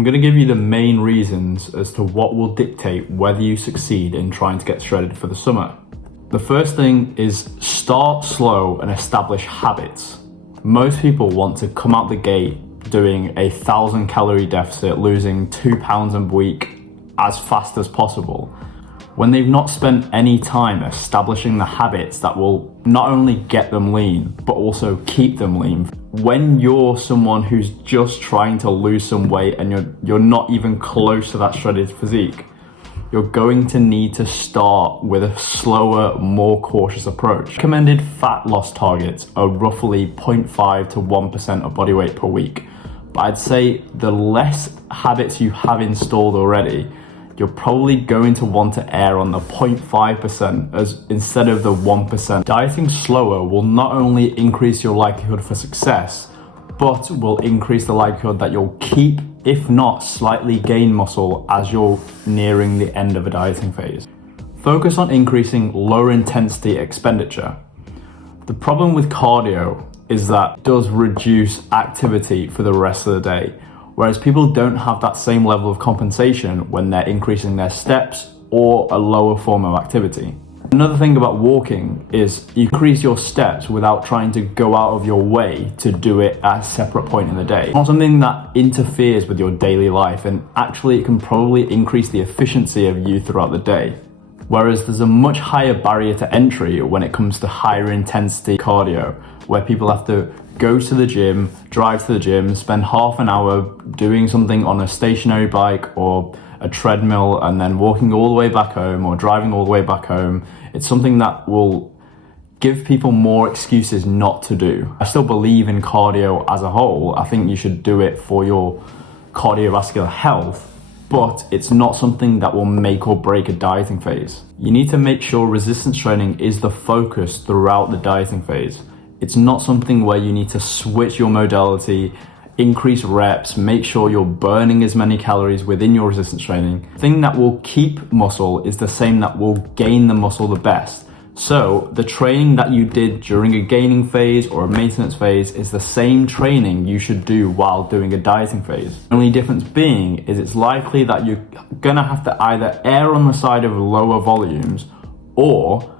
I'm going to give you the main reasons as to what will dictate whether you succeed in trying to get shredded for the summer. The first thing is start slow and establish habits. Most people want to come out the gate doing a 1,000 calorie deficit, losing 2 pounds a week as fast as possible, when they've not spent any time establishing the habits that will not only get them lean, but also keep them lean. When you're someone who's just trying to lose some weight and you're not even close to that shredded physique, you're going to need to start with a slower, more cautious approach. Recommended fat loss targets are roughly 0.5 to 1% of body weight per week. But I'd say the less habits you have installed already, you're probably going to want to err on the 0.5% as instead of the 1%. Dieting slower will not only increase your likelihood for success, but will increase the likelihood that you'll keep, if not slightly gain muscle as you're nearing the end of a dieting phase. Focus on increasing lower intensity expenditure. The problem with cardio is that it does reduce activity for the rest of the day, whereas people don't have that same level of compensation when they're increasing their steps or a lower form of activity. Another thing about walking is you increase your steps without trying to go out of your way to do it at a separate point in the day. It's not something that interferes with your daily life, and actually it can probably increase the efficiency of you throughout the day. Whereas there's a much higher barrier to entry when it comes to higher intensity cardio, where people have to go to the gym, drive to the gym, spend half an hour doing something on a stationary bike or a treadmill and then walking all the way back home or driving all the way back home. It's something that will give people more excuses not to do. I still believe in cardio as a whole. I think you should do it for your cardiovascular health, but it's not something that will make or break a dieting phase. You need to make sure resistance training is the focus throughout the dieting phase. It's not something where you need to switch your modality, increase reps, make sure you're burning as many calories within your resistance training. The thing that will keep muscle is the same that will gain the muscle the best. So the training that you did during a gaining phase or a maintenance phase is the same training you should do while doing a dieting phase. The only difference being is it's likely that you're gonna have to either err on the side of lower volumes or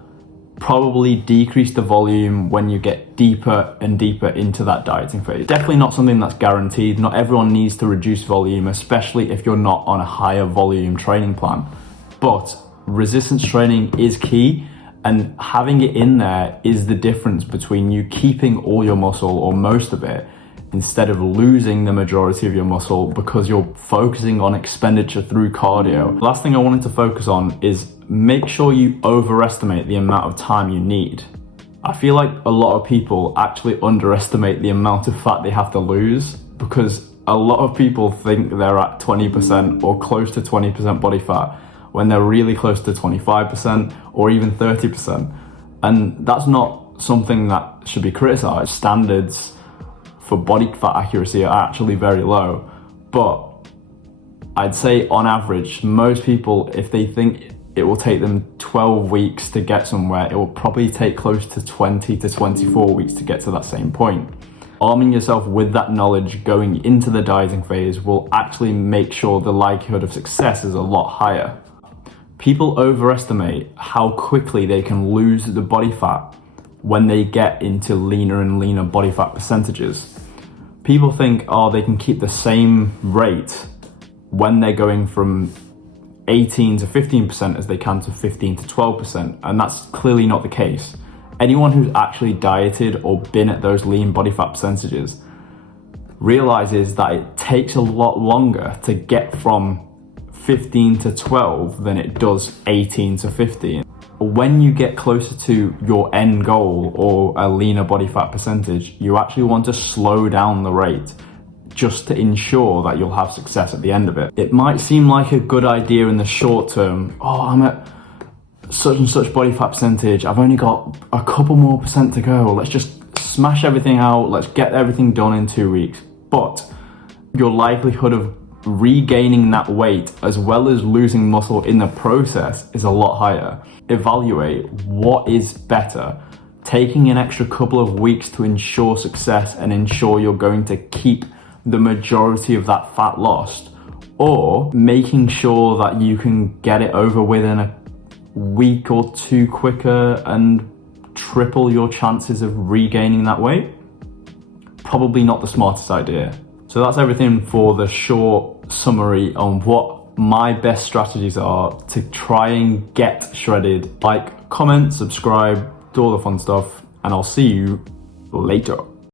probably decrease the volume when you get deeper and deeper into that dieting phase. Definitely not something that's guaranteed. Not everyone needs to reduce volume, especially if you're not on a higher volume training plan. But resistance training is key, and having it in there is the difference between you keeping all your muscle or most of it instead of losing the majority of your muscle because you're focusing on expenditure through cardio. Last thing I wanted to focus on is make sure you overestimate the amount of time you need. I feel like a lot of people actually underestimate the amount of fat they have to lose because a lot of people think they're at 20% or close to 20% body fat when they're really close to 25% or even 30%. And that's not something that should be criticized. Standards for body fat accuracy are actually very low, but I'd say on average, most people, if they think it will take them 12 weeks to get somewhere, it will probably take close to 20 to 24 weeks to get to that same point. Arming yourself with that knowledge going into the dieting phase will actually make sure the likelihood of success is a lot higher. People overestimate how quickly they can lose the body fat when they get into leaner and leaner body fat percentages. People think, oh, they can keep the same rate when they're going from 18 to 15% as they can to 15 to 12%, and that's clearly not the case. Anyone who's actually dieted or been at those lean body fat percentages realizes that it takes a lot longer to get from 15 to 12 than it does 18 to 15. When you get closer to your end goal or a leaner body fat percentage, you actually want to slow down the rate just to ensure that you'll have success at the end of it. It might seem like a good idea in the short term. Oh, I'm at such and such body fat percentage. I've only got a couple more percent to go. Let's just smash everything out. Let's get everything done in 2 weeks. But your likelihood of regaining that weight as well as losing muscle in the process is a lot higher. Evaluate what is better. Taking an extra couple of weeks to ensure success and ensure you're going to keep the majority of that fat lost, or making sure that you can get it over within a week or two quicker and triple your chances of regaining that weight. Probably not the smartest idea. So that's everything for the short summary on what my best strategies are to try and get shredded. Like, comment, subscribe, do all the fun stuff, and I'll see you later.